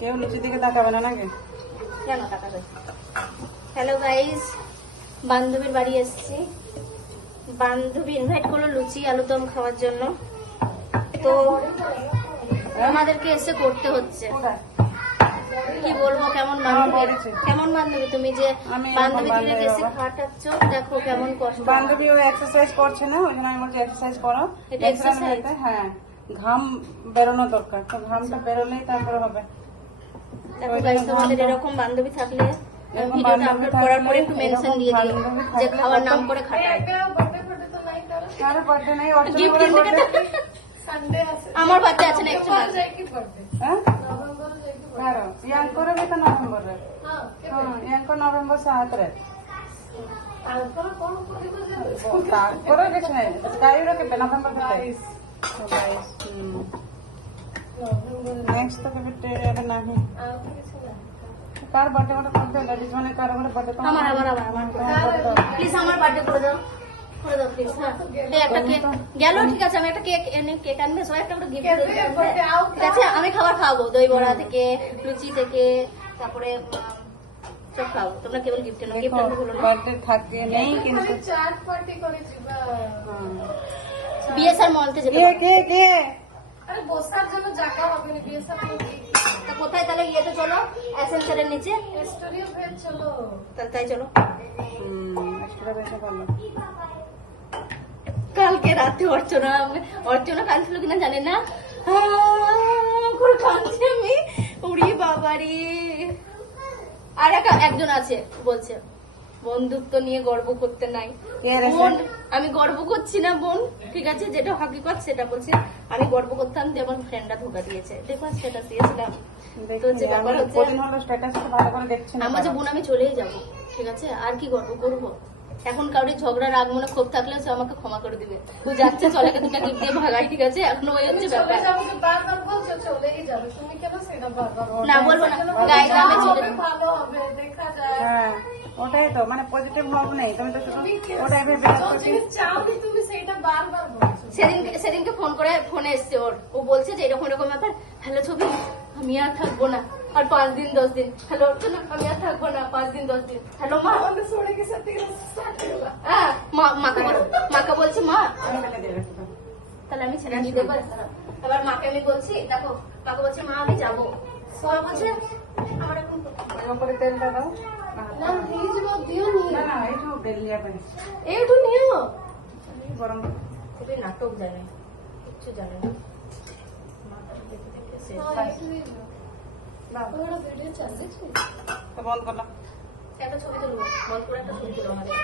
কেউ নিচের দিকে তাকাবে না নাকি? কেন তাকাবে? হ্যালো গাইস, বান্ধবীর বাড়ি এসেছি। বান্ধবী ইনভাইট করলো লুচি আলুদম খাওয়ার জন্য, তো আমাদেরকে এসে করতে হচ্ছে। কি বলবো, কেমন বান্ধবী তুমি যে বান্ধবী তুলে এসে খাটাচ্ছ, দেখো কেমন কষ্ট। বান্ধবী ও এক্সারসাইজ করছে না, ওই জন্য আমি বলছি এক্সারসাইজ করো। এটা এক্সারসাইজ? হ্যাঁ, ঘাম বেরোনো দরকার, তো ঘামটা বেরোলেই তারপরে হবে। দেখো গাইস, তোমাদের এরকম বান্ধবী থাকলে ভিডিওটা আপলোড করার পরে একটু মেনশন দিয়ে দিও যে খাওয়ার নাম করে খাটায়। কারো বার্থডে নাই, গিফট সানডে আছে। আমার বাচ্চা আছে নেক্সট মাস। হ্যাঁ, কারো ইয়াঙ্কর भी तो नवंबर रे। हां, यांकर नवंबर 7 रे। তারপরে কিছু নাই, গাইরো কে নভেম্বর 22। নেক্সট তো কেটে যাবে নাহি। কার বার্থডে মানে করতে হবে, মানে কার বার্থডে তো আমার প্লিজ আমার বার্থডে করে দাও প্লিজ। হ্যাঁ, এই একটা কেক গেল, ঠিক আছে, আমি একটা কেক এনে কেক আনবে, সবাই একটা করে গিফট দেবে, ঠিক আছে? আমি খাবার খাওয়াবো, দই বড়া থেকে লুচি থেকে, তারপরে সব খাওয়াবো। তোমরা কেবল গিফট এনো, গিফট আনতে ভুলো না। বার্থডে থাকে নেই কিন্তু চাট পার্টি করে দিবা। বিএসআর মলতে যেতে কে কে কে আরে বসার জন্য জায়গা হবে না, বিয়ে সব তা কোথায়? তাহলে ইয়েতে চলো, অ্যাসেন্সারের নিচে। স্টুডিও ভেজ চলো। তাই চলো। এক্সট্রা বেশি করলো। কালকে রাতে অর্চনা কাঁদছিল কিনা জানি না, করে কাঁদছি আমি। উড়ি বাবারি। আর একজন আছে বলছে বন্ধুত্ব নিয়ে গর্ব করতে নাই। বোন, আমি গর্ব করছি না বোন, ঠিক আছে? যেটা হাকিকত সেটা বলছি। আমি গর্ব করতাম যে আমার ফ্রেন্ডরা ধোকা দিয়েছে। দেখো স্ট্যাটাস দিয়েছিলাম, তো যে ব্যাপার হচ্ছে আমার যে বোন আমি চলেই যাবো, ঠিক আছে? আর কি গর্ব করবো? এখন কাউরি ঝগড়া রাগ মনে ক্ষোভ থাকলে সে আমাকে ক্ষমা করে দিবে। ও যাচ্ছে, চলে দুটা গিফট দিয়ে ভাগাই, ঠিক আছে? এখন ওই হচ্ছে ব্যাপার। বারবার বলছো চলেই যাবে, তুমি কেন সেটা বারবার না বলবো না, গায়ে আমি চলে যাবো। ভালো হবে, দেখা যায়। হ্যাঁ, ওটাই তো, মানে পজিটিভ ভাব নেই, তুমি তো শুধু ওটাই ভেবে চাওনি, তুমি সেইটা বারবার বলছো। সেদিনকে ফোনে এসছে ওর, ও বলছে যে এরকম এরকম ব্যাপার। হ্যালো ছবি, আমি আর থাকবো না আর 5 দিন 10 দিন। হ্যালো অর্চনা, আমি আর থাকবো না 5 দিন 10 দিন। হ্যালো মা, হ্যাঁ মাকে বলছি মা, তাহলে আমি ছেড়ে দিতে পারি। এবার মাকে আমি বলছি, দেখো মাকে বলছি মা আমি যাবো। সবাই বলছে আমার এখন করে তেলটা দাও। না দিয়ে যাবো, দিও নি। না না, এইটু বেলিয়া পাই, এইটু নিও। গরম খুবই নাটক জানে, কিচ্ছু জানে না। ওরা ভিডিও চালিয়েছে, বন্ধ করলাম। একটা ছবি তুলবো, বল করে একটা ছবি তুলো আমাদের।